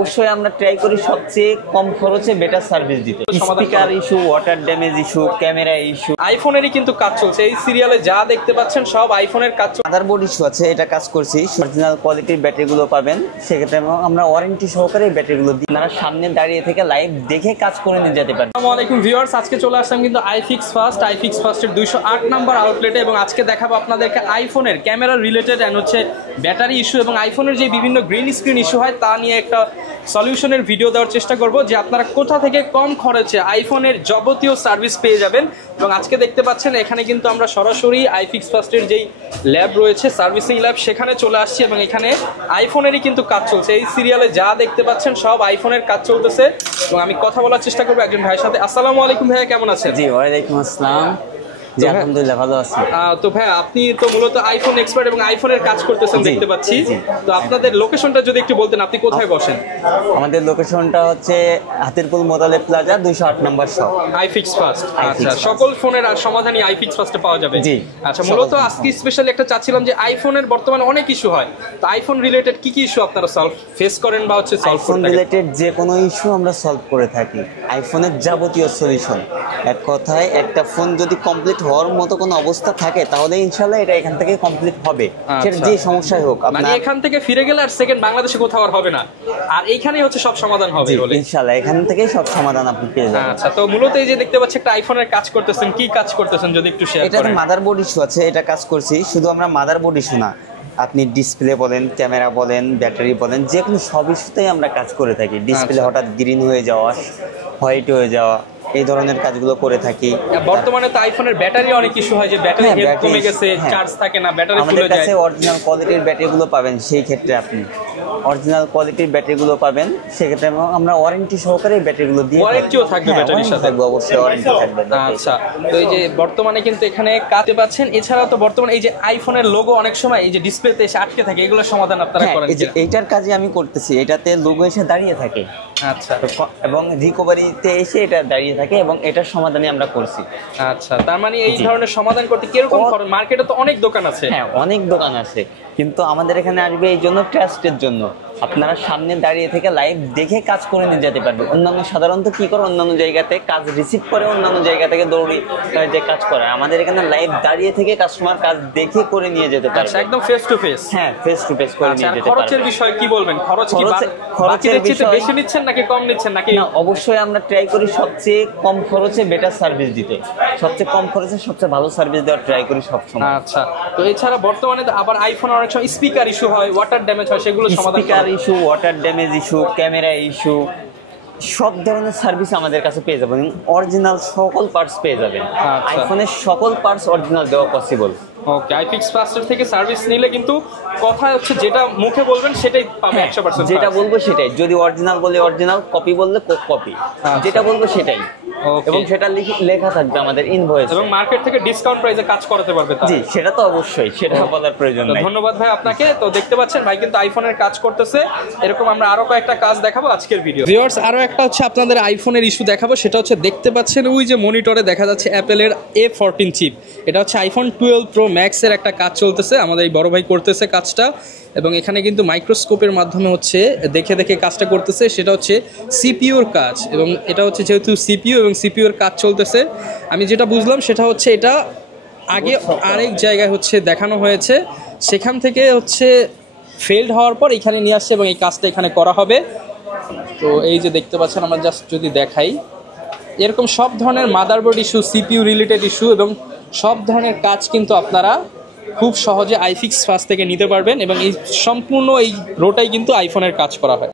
অবশ্যই আমরা ট্রাই করি সবচেয়ে কম খরচে বেটার সার্ভিস দিতে। Speaker issue, water damage issue, camera issue, আইফোনেরই কিন্তু কাজ চলছে। এই সিরিয়ালে যা দেখতে পাচ্ছেন সব আইফোনের কাজ চলছে। মাদারবোর্ড ইস্যু আছে, এটা কাজ করছি। অরিজিনাল কোয়ালিটির ব্যাটারিগুলো পাবেন, সেক্ষেত্রে আমরা ওয়ারেন্টি সহকারে ব্যাটারিগুলো দিই। আপনারা সামনে দাঁড়িয়ে থেকে লাইভ দেখে কাজ করে নিয়ে যেতে পারেন। আসসালামু আলাইকুম ভিউয়ার্স, আজকে চলে আসলাম কিন্তু আইফিক্স ফার্স্টের 208 নাম্বার আউটলেটে এবং আজকে দেখাবো আপনাদেরকে আইফোনের ক্যামেরা রিলেটেড এন্ড হচ্ছে ব্যাটারি ইস্যু এবং আইফোনের যে বিভিন্ন গ্রিন স্ক্রিন ইস্যু হয় তা নিয়ে একটা সলিউশনের ভিডিও দেওয়ার চেষ্টা করব, যে আপনারা কোথা থেকে কম খরচে আইফোনের যাবতীয় সার্ভিস পেয়ে যাবেন। এবং আজকে দেখতে পাচ্ছেন এখানে কিন্তু আমরা সরাসরি আইফিক্স ফার্স্টের যেই ল্যাব রয়েছে, সার্ভিসিং ল্যাব, সেখানে চলে আসছি এবং এখানে আইফোনেরই কিন্তু কাজ চলছে। এই সিরিয়ালে যা দেখতে পাচ্ছেন সব আইফোনের কাজ চলতেছে এবং আমি কথা বলার চেষ্টা করবো একজন ভাইয়ের সাথে। আসসালামু আলাইকুম ভাইয়া, কেমন আছেন? জি ওয়ালাইকুম আসসালাম। জি আলহামদুলিল্লাহ ভালো আছি। তো ভাই আপনি তো মূলত আইফোন এক্সপার্ট এবং আইফোনের কাজ করতেছেন দেখতে পাচ্ছি। তো আপনাদের লোকেশনটা যদি একটু বলতেন, আপনি কোথায় বসেন? আমাদের লোকেশনটা হচ্ছে হাতিরপুল মোতালেব প্লাজা 208 নম্বর শপ, আইফিক্স ফার্স্ট। আচ্ছা, সকল ফোনের আর সমাধানই আইফিক্স ফার্স্টে পাওয়া যাবে। জি আচ্ছা, মূলত আজকে স্পেশালি একটা চাচ্ছিলাম যে আইফোনের বর্তমানে অনেক ইস্যু হয়, তো আইফোন রিলেটেড কি কি ইস্যু আপনারা সলভ ফেস করেন বা হচ্ছে সলভ আইফোন রিলেটেড যে কোনো ইস্যু আমরা সলভ করে থাকি। আইফোনের যাবতীয় সলিউশন, এক কথায় একটা ফোন যদি কমপ্লিট হওয়ার মতো কোনো অবস্থা থাকে তাহলে ইনশাআল্লাহ এটা এখান থেকে কমপ্লিট হবে। সেটা যে সমস্যাই হোক, মানে এখান থেকে ফিরে গেলে আর সেকেন্ড বাংলাদেশে কোথাও আর হবে না, আর এইখানেই হচ্ছে সব সমাধান হবে বলে ইনশাআল্লাহ এখান থেকেই সব সমাধান আপনি পেয়ে যাবেন। আচ্ছা, তো মূলত এই যে দেখতে পাচ্ছি একটা আইফোনের কাজ করতেছেন, কি কাজ করতেছেন যদি একটু শেয়ার করেন? এটা মাদারবোর্ড ইস্যু আছে, এটা কাজ করছি। শুধু আমরা মাদারবোর্ড ইস্যু না, আপনি ডিসপ্লে বলেন, ক্যামেরা বলেন, ব্যাটারি বলেন, যে কোনো সব ইস্যুতেই আমরা কাজ করে থাকি। ডিসপ্লে হঠাৎ গ্রিন হয়ে যাওয়া, হোয়াইট হয়ে যাওয়া, এই ধরনের কাজগুলো করে থাকি। বর্তমানে তো আইফোনের ব্যাটারি অনেক ইস্যু হয়, যে ব্যাটারি হেলথ কমে গেছে, চার্জ থাকে না, ব্যাটারি ফুল হয়ে যায়। আমাদের কাছে অরিজিনাল কোয়ালিটির ব্যাটারিগুলো পাবেন, সেই ক্ষেত্রে আপনি অরিজিনাল কোয়ালিটির ব্যাটারিগুলো পাবেন, সেক্ষেত্রে আমরা ওয়ারেন্টি সহকারে ব্যাটারিগুলো দিই। ওয়ারেন্টিও থাকবে ব্যাটারির সাথে? থাকবে, অবশ্যই ওয়ারেন্টি থাকবে। আচ্ছা, তো এই যে বর্তমানে কিন্তু এখানে কাজে পাচ্ছেন। এছাড়া তো বর্তমানে এই যে আইফোনের লোগো অনেক সময় এই যে ডিসপ্লেতে এসে আটকে থাকে, এগুলো সমাধান আপনারা করেন? এইটার কাজই আমি করতেছি, এটাতে লোগো এসে দাঁড়িয়ে থাকে। আচ্ছা, এবং রিকভারিতে এসে এটা দাঁড়িয়ে থাকে এবং এটার সমাধানই আমরা করছি। আচ্ছা, তার মানে এই ধরনের সমাধান করতে কিরকম খরচ? মার্কেটে তো অনেক দোকান আছে। হ্যাঁ, অনেক দোকান আছে, কিন্তু আমাদের এখানে আসবে এই জন্য ট্রাস্টের জন্য। আপনারা সামনে দাঁড়িয়ে থেকে লাইভ দেখে কাজ করে নিয়ে যেতে পারবেন। অন্যান্য সাধারণত কি করে, অন্যান্য জায়গাতে কাজ রিসিভ করে, অন্যান্য জায়গা থেকে দৌড়ি যে কাজ করে, আমাদের এখানে লাইভ দাঁড়িয়ে থেকে কাস্টমার কাজ দেখে করে নিয়ে যেতে পারে। আচ্ছা, একদম ফেস টু ফেস। হ্যাঁ, ফেস টু ফেস করে নিয়ে যেতে পারে। খরচের বিষয় কি বলবেন? খরচের বিষয় বেশি নিচ্ছেন নাকি কম নিচ্ছেন নাকি? না, অবশ্যই আমরা ট্রাই করি সবচেয়ে কম খরচে বেটার সার্ভিস দিতে। সবচেয়ে কম খরচে সবচেয়ে ভালো সার্ভিস দেওয়ার ট্রাই করি সবসময়। আচ্ছা, তো এছাড়া বর্তমানে আবার আইফোনে অনেক সময় স্পিকার ইস্যু হয়, ওয়াটার ড্যামেজ হয়, সেগুলো সমাধান? Speaker issue, water damage issue, camera issue, সব ধরনের সার্ভিস আমাদের কাছে পেয়ে যাবেন। অরিজিনাল সকল পার্টস পেয়ে যাবেন। আইফোনের সকল পার্টস অরিজিনাল দেওয়া পসিবল। ওকে, আইফিক্স ফার্স্টের থেকে সার্ভিস নিলে কিন্তু কথা হচ্ছে যেটা মুখে বলবেন সেটাই পাবে 100%। যেটা বলবো সেটাই, যদি অরিজিনাল বলে অরিজিনাল, কপি বললে কপি, যেটা বলবো সেটাই। এবং সেটা লেখা থাকবে আমাদের ইনভয়েস, এবং মার্কেট থেকে ডিসকাউন্ট প্রাইসে কাজ করাতে পারবে। জি, সেটা তো অবশ্যই, সেটা বলার প্রয়োজন নাই। ধন্যবাদ ভাই আপনাকে। তো দেখতে পাচ্ছেন ভাই কিন্তু আইফোনের কাজ করতেছে। এরকম আমরা আরো কয়েকটা কাজ দেখাবো আজকের ভিডিও। ভিউয়ার্স, আরো একটা হচ্ছে আপনাদের আইফোনের ইস্যু দেখাবো, সেটা হচ্ছে দেখতে পাচ্ছেন ওই যে মনিটরে দেখা যাচ্ছে অ্যাপেলের A14 চিপ। এটা হচ্ছে আইফোন 12 প্রো ম্যাক্সের একটা কাজ চলতেছে, আমাদের এই বড় ভাই করতেছে কাজটা। এবং এখানে কিন্তু মাইক্রোস্কোপের মাধ্যমে হচ্ছে দেখে দেখে কাজটা করতেছে, সেটা হচ্ছে সিপিইউর কাজ। এবং এটা হচ্ছে যেহেতু সিপিইউ এবং সিপিইউর কাজ চলতেছে, আমি যেটা বুঝলাম সেটা হচ্ছে এটা আগে আরেক জায়গায় হচ্ছে দেখানো হয়েছে, সেখান থেকে হচ্ছে ফেলড হওয়ার পর এখানে নিয়ে আসছে এবং এই কাজটা এখানে করা হবে। তো এই যে দেখতে পাচ্ছেন, আমরা জাস্ট যদি দেখাই, এরকম সব ধরনের motherboard issue, CPU related issue এবং সব ধরনের কাজ কিন্তু আপনারা খুব সহজে আইফিক্স ফার্স্ট থেকে নিতে পারবেন। এবং এই সম্পূর্ণ এই রোটাই কিন্তু আইফোনের কাজ করা হয়।